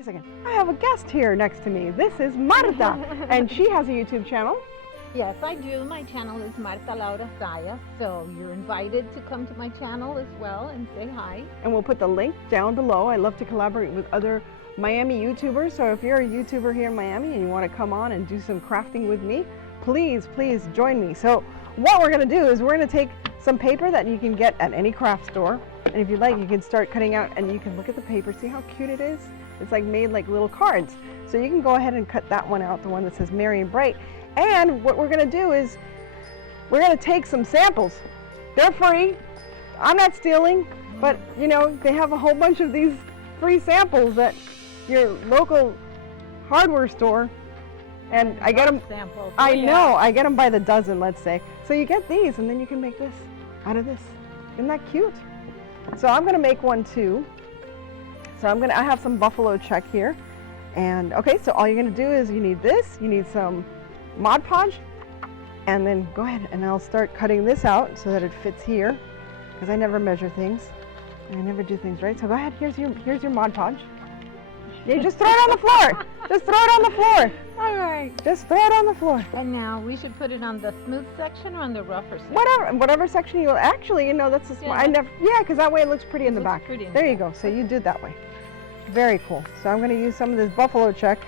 a second. I have a guest here next to me. This is Marta, and she has a YouTube channel. Yes, I do. My channel is Marta Laura Zayas, so you're invited to come to my channel as well and say hi. And we'll put the link down below. I love to collaborate with other Miami YouTubers, so if you're a YouTuber here in Miami and you want to come on and do some crafting with me, please join me. So what we're going to do is we're going to take some paper that you can get at any craft store, and if you like, you can start cutting out and you can look at the paper. See how cute it is? It's like made like little cards. So you can go ahead and cut that one out, the one that says Merry and Bright. And what we're going to do is we're going to take some samples. They're free. I'm not stealing, but you know, they have a whole bunch of these free samples at your local hardware store. And I get them, samples. I know, I get them by the dozen, let's say. So you get these and then you can make this out of this. Isn't that cute? So I'm going to make one too. So I have some buffalo check here. And okay, so all you're going to do is you need this, you need some Mod Podge, and then go ahead and I'll start cutting this out so that it fits here, because I never measure things. I never do things right. So go ahead, here's your Mod Podge. You just throw it on the floor. Just throw it on the floor. All right. Just throw it on the floor. And now we should put it on the smooth section or on the rougher section? Whatever section you actually, you know, that's a smart. Because that way it looks pretty in the back. There you go. So you do it that way. Very cool. So I'm going to use some of this buffalo check,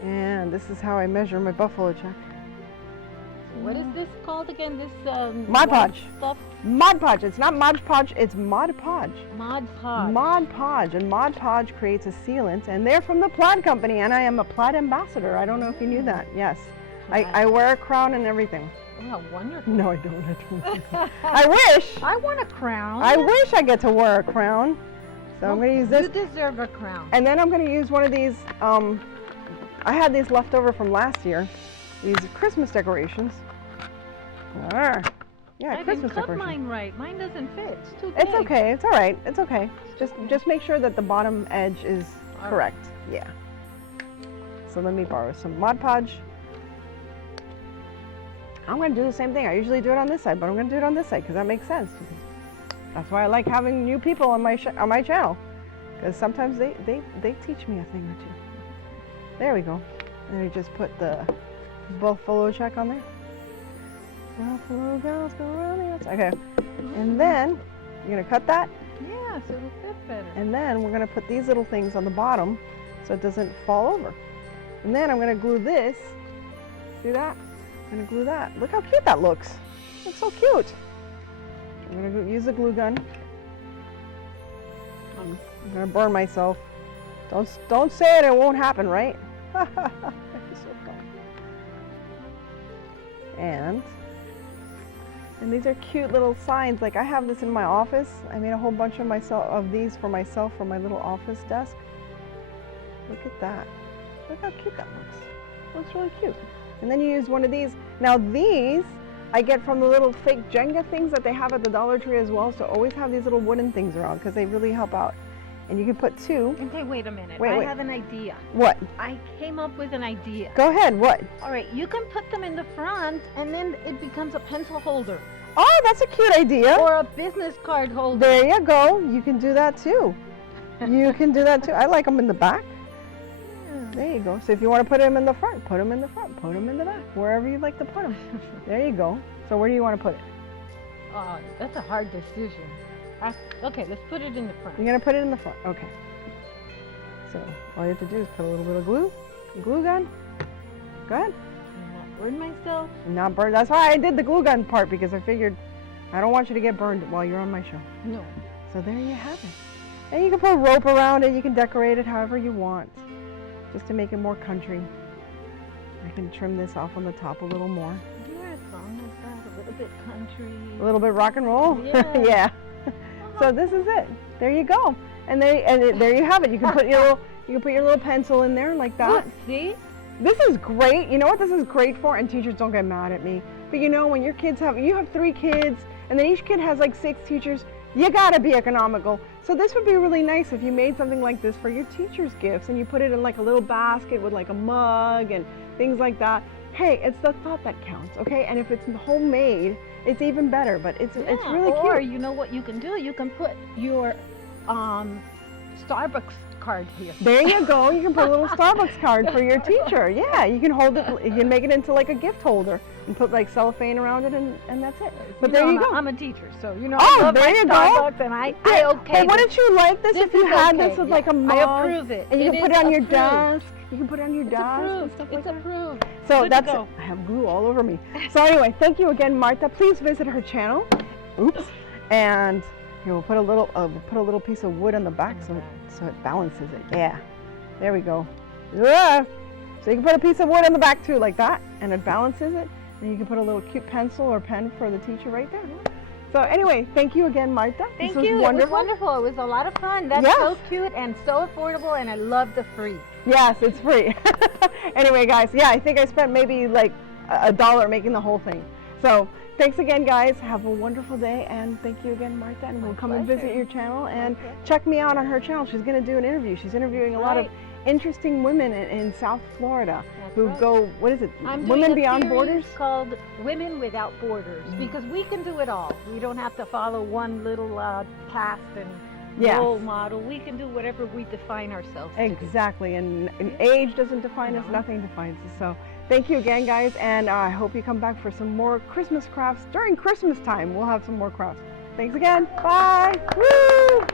and this is how I measure my buffalo check. What is this called again? This Mod Podge. Stuff? Mod Podge. It's not Mod Podge. It's Mod Podge. Mod Podge. Mod Podge. And Mod Podge creates a sealant, and they're from the Plaid Company, and I am a Plaid ambassador. I don't know if you knew that. Yes. I wear a crown and everything. Wow, wonderful. No, I don't. I wish. I want a crown. I wish I get to wear a crown. So I'm going to use this. You deserve a crown. And then I'm going to use one of these. I had these left over from last year. These Christmas decorations. Yeah, I Christmas didn't cut decorations. mine right. Mine doesn't fit. It's too big. It's okay. It's all right. It's okay. Just make sure that the bottom edge is correct. Yeah. So let me borrow some Mod Podge. I'm going to do the same thing. I usually do it on this side, but I'm going to do it on this side because that makes sense. That's why I like having new people on my channel, because sometimes they teach me a thing or two. There we go. And we just put the buffalo check on there. Buffalo girls go around the outside. Okay. And then you're going to cut that. Yeah, so it'll fit better. And then we're going to put these little things on the bottom so it doesn't fall over. And then I'm going to glue this. See that? I'm going to glue that. Look how cute that looks. It looks so cute. I'm going to use a glue gun. I'm going to burn myself. Don't say it won't happen, right? That'd be so fun. And these are cute little signs. Like I have this in my office. I made a whole bunch of these for myself for my little office desk. Look at that. Look how cute that looks. It looks really cute. And then you use one of these. Now these I get from the little fake Jenga things that they have at the Dollar Tree as well. So always have these little wooden things around because they really help out. And you can put two. Okay, wait a minute. Wait. I have an idea. What? I came up with an idea. Go ahead. What? All right, you can put them in the front and then it becomes a pencil holder. Oh, that's a cute idea. Or a business card holder. There you go. You can do that too. You can do that too. I like them in the back. There you go. So if you want to put them in the front, put them in the front, put them in the back, wherever you'd like to put them. There you go. So where do you want to put it? That's a hard decision. Okay, let's put it in the front. You're going to put it in the front. Okay. So all you have to do is put a little bit of glue gun. Go ahead. Not burn myself. Not burn. That's why I did the glue gun part, because I figured I don't want you to get burned while you're on my show. No. So there you have it. And you can put a rope around it. You can decorate it however you want, just to make it more country. I can trim this off on the top a little more. Is there a song like that? A little bit country. A little bit rock and roll. Yeah. Yeah. So this is it. There you go. And there you have it. You can put your little pencil in there like that. Look, see? This is great. You know what this is great for? And teachers, don't get mad at me. But you know, when your kids you have 3 kids, and then each kid has like 6 teachers, you gotta be economical. So this would be really nice if you made something like this for your teachers' gifts, and you put it in like a little basket with like a mug and things like that. Hey, it's the thought that counts, okay? And if it's homemade, it's even better. But it's really cute. Or you know what you can do? You can put your Starbucks card here. There you go. You can put a little Starbucks card for your teacher. Yeah, you can hold it. You can make it into like a gift holder and put like cellophane around it, and that's it. But there you go. I'm a teacher, so Oh, I love there my you go. Starbucks, and I okay. Hey, wouldn't you like this if you had okay. this with like a mug? I approve it. And you can put it on your approved. desk. You can put it on your It's desk and approved. stuff It's like that. approved. So Good to that's it. go. I have glue all over me. So anyway, thank you again, Marta. Please visit her channel. Oops. And here we'll put a little piece of wood on the back so it balances it. Yeah. There we go. Yeah. So you can put a piece of wood on the back too, like that, and it balances it. And you can put a little cute pencil or pen for the teacher right there. So anyway, thank you again, Marta. Thank this was you. Wonderful. It was wonderful. It was a lot of fun. That's Yes. so cute and so affordable, and I love the free. Yes, it's free. Anyway, guys, yeah, I think I spent maybe like $1 making the whole thing. So thanks again, guys. Have a wonderful day, and thank you again, Marta. And we'll come and visit your channel and check me out on her channel. She's going to do an interview. She's interviewing a lot of interesting women in South Florida who go, what is it? I'm Women doing a Beyond series Borders? called Women Without Borders, because we can do it all. We don't have to follow one little cast and role model. We can do whatever we define ourselves to do. Exactly, and age doesn't define us, nothing defines us. So thank you again, guys, and I hope you come back for some more Christmas crafts. During Christmas time, we'll have some more crafts. Thanks again. Bye. Woo!